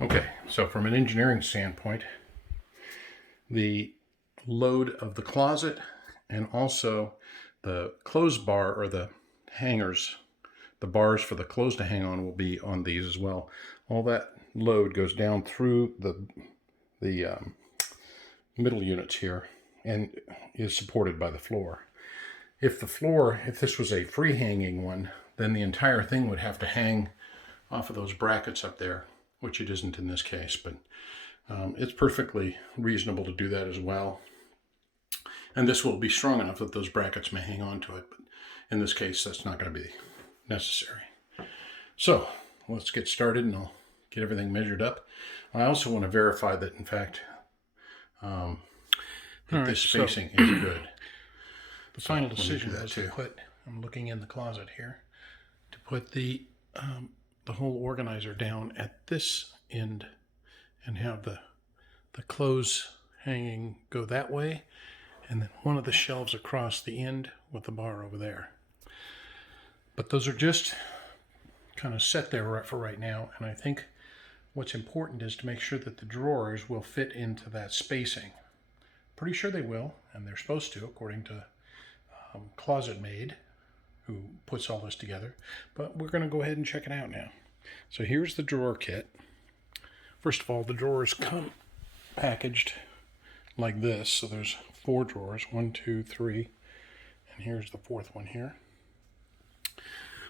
Okay, so from an engineering standpoint, the load of the closet and also the clothes bar, or the hangers, the bars for the clothes to hang on, will be on these as well. All that load goes down through the middle units here and is supported by the floor. If this was a free hanging one, then the entire thing would have to hang off of those brackets up there, which it isn't in this case, but it's perfectly reasonable to do that as well. And this will be strong enough that those brackets may hang on to it, but in this case, that's not going to be necessary. So let's get started and I'll get everything measured up. I also want to verify that, in fact, this spacing is good. The final decision was to put, I'm looking in the closet here, to put the whole organizer down at this end and have the clothes hanging go that way, and then one of the shelves across the end with the bar over there. But those are just kind of set there for right now, and I think what's important is to make sure that the drawers will fit into that spacing. Pretty sure they will, and they're supposed to, according to ClosetMaid, who puts all this together. But we're going to go ahead and check it out now. So here's the drawer kit. First of all, the drawers come packaged like this. So there's 4 drawers, 1, 2, 3, and here's the 4th one here.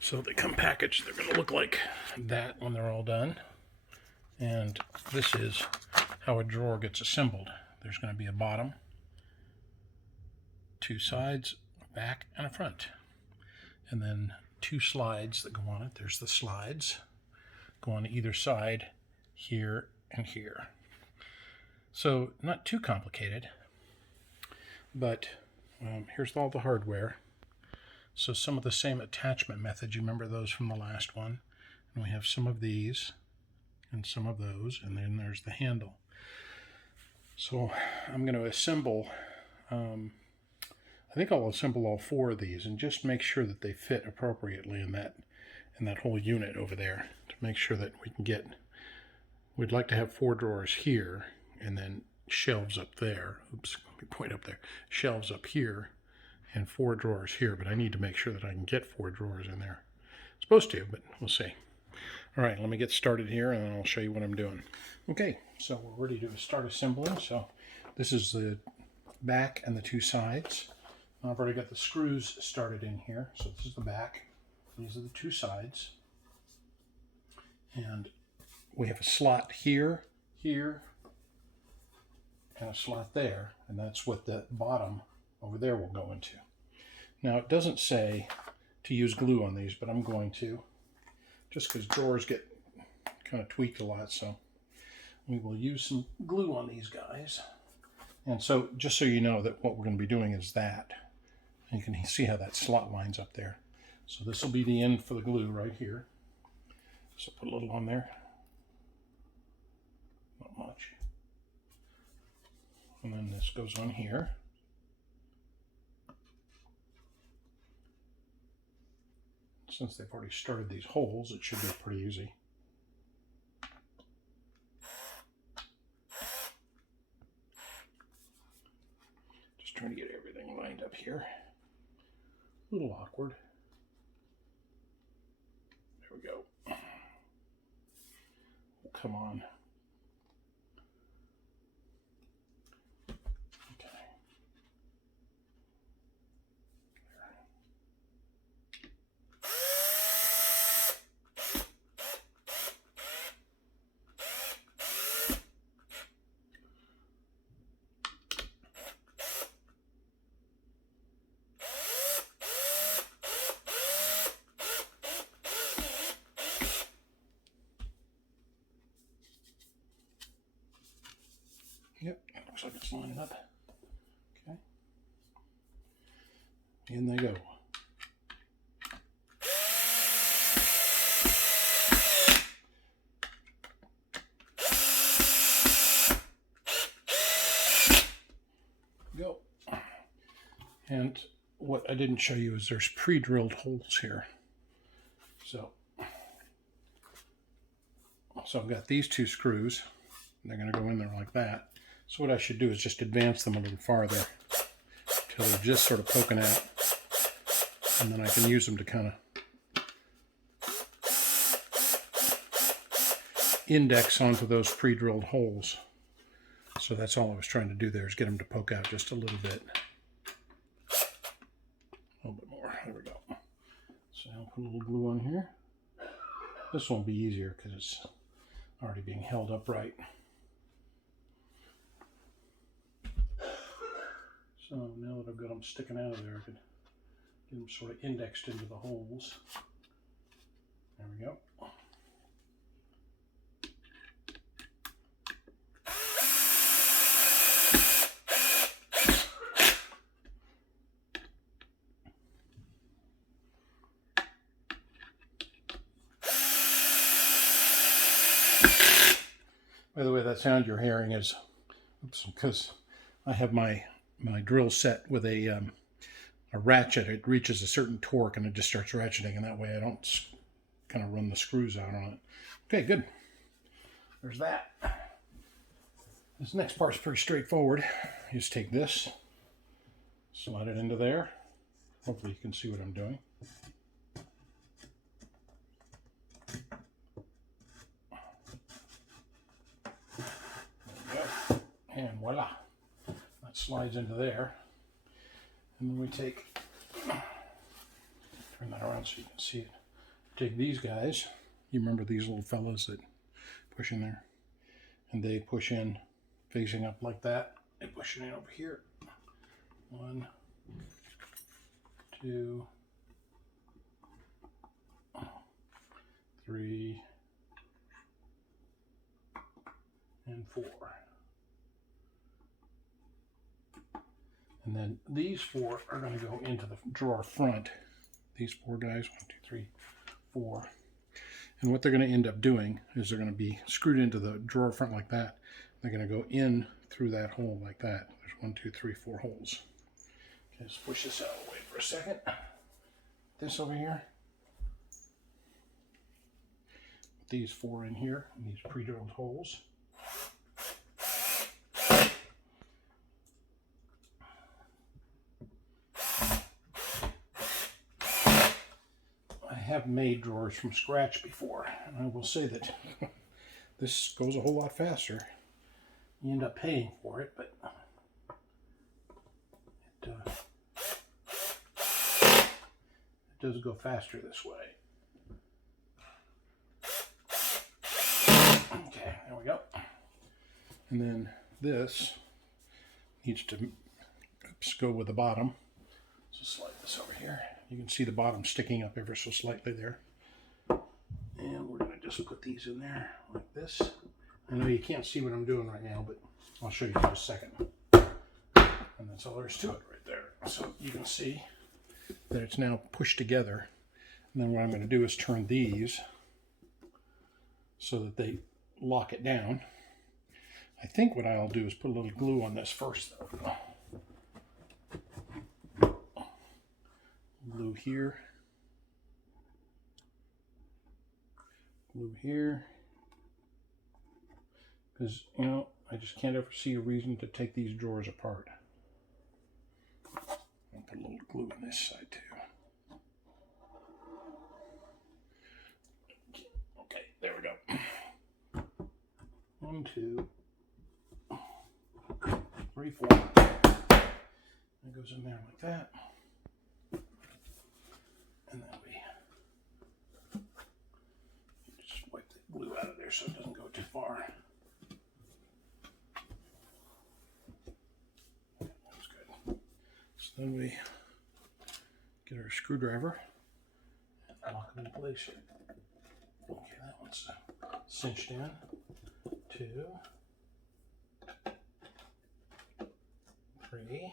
So they come packaged. They're going to look like that when they're all done. And this is how a drawer gets assembled. There's going to be a bottom, 2 sides, a back, and a front. And then 2 slides that go on it. There's the slides. Go on either side, here and here. So not too complicated, but here's all the hardware. So some of the same attachment methods, you remember those from the last one. And we have some of these and some of those, and then there's the handle. So I'm going to assemble, I think I'll assemble all 4 of these and just make sure that they fit appropriately in that whole unit over there, to make sure that we can get, we'd like to have 4 drawers here and then shelves up there. Oops, let me point up there. Shelves up here and 4 drawers here, but I need to make sure that I can get 4 drawers in there. Supposed to, but we'll see. All right, let me get started here and then I'll show you what I'm doing. Okay, so we're ready to start assembling. So this is the back and the 2 sides. I've already got the screws started in here. So this is the back. These are the 2 sides. And we have a slot here, here, and a slot there. And that's what the bottom over there will go into. Now it doesn't say to use glue on these, but I'm going to, just because drawers get kind of tweaked a lot. So we will use some glue on these guys. And so just so you know that what we're going to be doing is that. And you can see how that slot lines up there. So this will be the end for the glue right here. So put a little on there. Not much. And then this goes on here. Since they've already started these holes, it should be pretty easy. Just trying to get everything lined up here. A little awkward. There we go. Come on. Okay. Yep, it looks like it's lining up. Okay. In they go. Go. And what I didn't show you is there's pre-drilled holes here. So I'll So I've got these two screws. They're going to go in there like that. So what I should do is just advance them a little farther till they're just sort of poking out. And then I can use them to kind of index onto those pre-drilled holes. So that's all I was trying to do there, is get them to poke out just a little bit. A little bit more. There we go. So I'll put a little glue on here. This won't be easier because it's already being held upright. So now that I've got them sticking out of there, I could get them sort of indexed into the holes. There we go. By the way, that sound you're hearing is, because I have my drill set with a ratchet. It reaches a certain torque and it just starts ratcheting, and that way I don't kind of run the screws out on it. Okay, good. There's that. This next part's pretty straightforward. You just take this, slide it into there. Hopefully you can see what I'm doing. And voila, that slides into there. And then we take, turn that around so you can see it. Take these guys, you remember these little fellas that push in there? And they push in facing up like that. They push it in over here. 1, 2, 3, and 4. And then these 4 are going to go into the drawer front. These 4 guys, 1, 2, 3, 4. And what they're going to end up doing is they're going to be screwed into the drawer front like that. They're going to go in through that hole like that. There's 1, 2, 3, 4 holes. Okay, let's push this out of the way for a second. This over here. These 4 in here, and these pre-drilled holes. I have made drawers from scratch before, and I will say that this goes a whole lot faster. You end up paying for it, but it does go faster this way. Okay, there we go. And then this needs to go with the bottom. So slide this over here. You can see the bottom sticking up ever so slightly there. And we're going to just put these in there like this. I know you can't see what I'm doing right now, but I'll show you in just a second. And that's all there is to it right there. So you can see that it's now pushed together. And then what I'm going to do is turn these so that they lock it down. I think what I'll do is put a little glue on this first, though. Glue here. Glue here. Because, you know, I just can't ever see a reason to take these drawers apart. I'll put a little glue on this side, too. Okay, there we go. 1, 2, 3, 4. That goes in there like that. And then we just wipe the glue out of there so it doesn't go too far. That's good. So then we get our screwdriver and lock it in place here. Okay, that one's cinched in. 2, 3,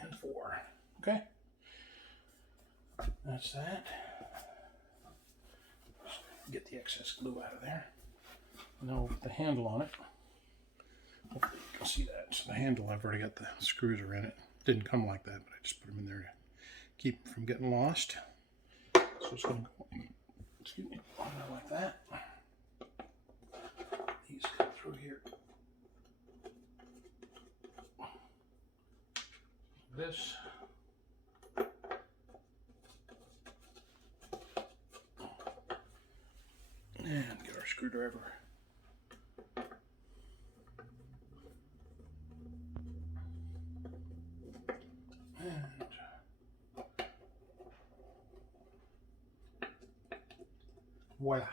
and 4. Okay, that's that. Just get the excess glue out of there. Now we'll put the handle on it. Hopefully you can see that. So the handle, I've already got the screws are in it. Didn't come like that, but I just put them in there to keep them from getting lost. So it's going to go Excuse me, like that. These come through here. This. And get our screwdriver. And voila.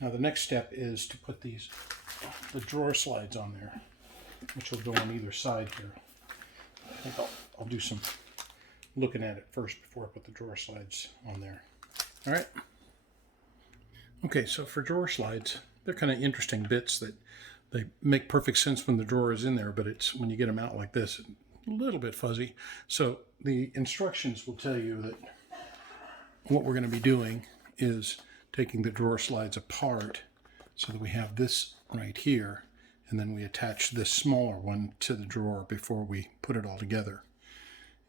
Now the next step is to put the drawer slides on there, which will go on either side here. I think I'll do some looking at it first before I put the drawer slides on there. All right. Okay, so for drawer slides, they're kind of interesting bits that they make perfect sense when the drawer is in there, but it's when you get them out like this, a little bit fuzzy. So the instructions will tell you that what we're going to be doing is taking the drawer slides apart so that we have this right here, and then we attach this smaller one to the drawer before we put it all together,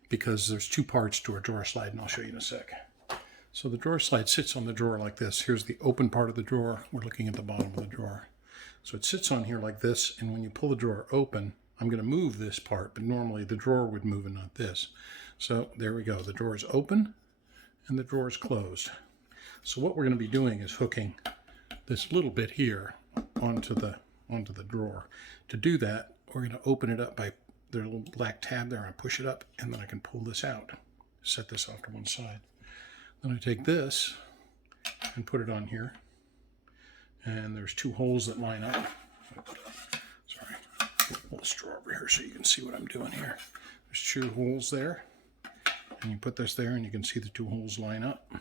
because there's two parts to a drawer slide, and I'll show you in a sec. So the drawer slide sits on the drawer like this. Here's the open part of the drawer. We're looking at the bottom of the drawer. So it sits on here like this, and when you pull the drawer open, I'm going to move this part, but normally the drawer would move and not this. So there we go. The drawer is open and the drawer is closed. So what we're going to be doing is hooking this little bit here onto the drawer. To do that, we're going to open it up by the little black tab there. I push it up, and then I can pull this out. Set this off to one side. Then I take this and put it on here, and there's two holes that line up. Sorry, pull this drawer over here so you can see what I'm doing here. There's two holes there, and you put this there, and you can see the two holes line up.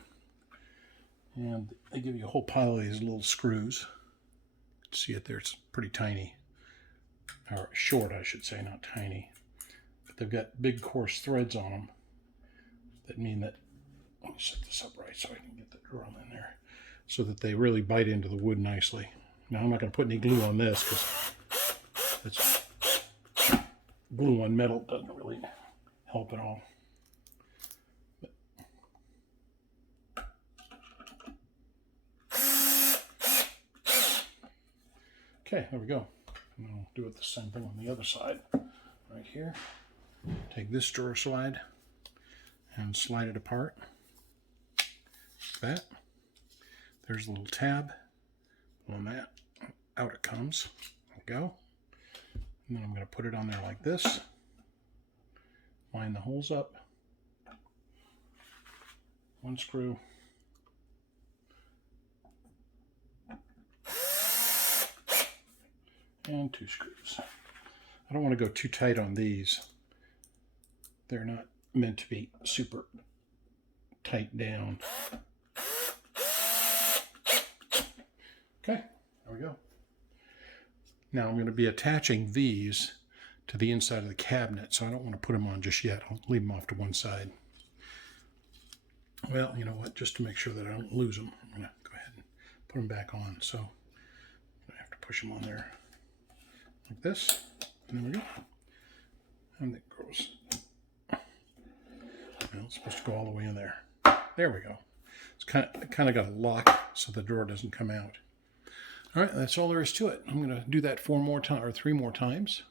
And they give you a whole pile of these little screws. You can see it there, it's pretty tiny. Or short, I should say, not tiny. But they've got big coarse threads on them that mean that, let me set this up right so I can get the drum in there, so that they really bite into the wood nicely. Now I'm not going to put any glue on this because it's glue on metal doesn't really help at all. Okay, there we go. And I'll do it the same thing on the other side. Right here. Take this drawer slide and slide it apart. Like that. There's a little tab on that. Out it comes. There we go. And then I'm going to put it on there like this. Line the holes up. One screw. And two screws. I don't want to go too tight on these. They're not meant to be super tight down. Okay, there we go. Now I'm going to be attaching these to the inside of the cabinet, so I don't want to put them on just yet. I'll leave them off to one side. Well, you know what, just to make sure that I don't lose them, I'm going to go ahead and put them back on. So I have to push them on there like this, and there we go. And it goes, well, it's supposed to go all the way in there. There we go. It's kind of got a lock so the drawer doesn't come out. All right, that's all there is to it. I'm going to do that 4 more times or 3 more times.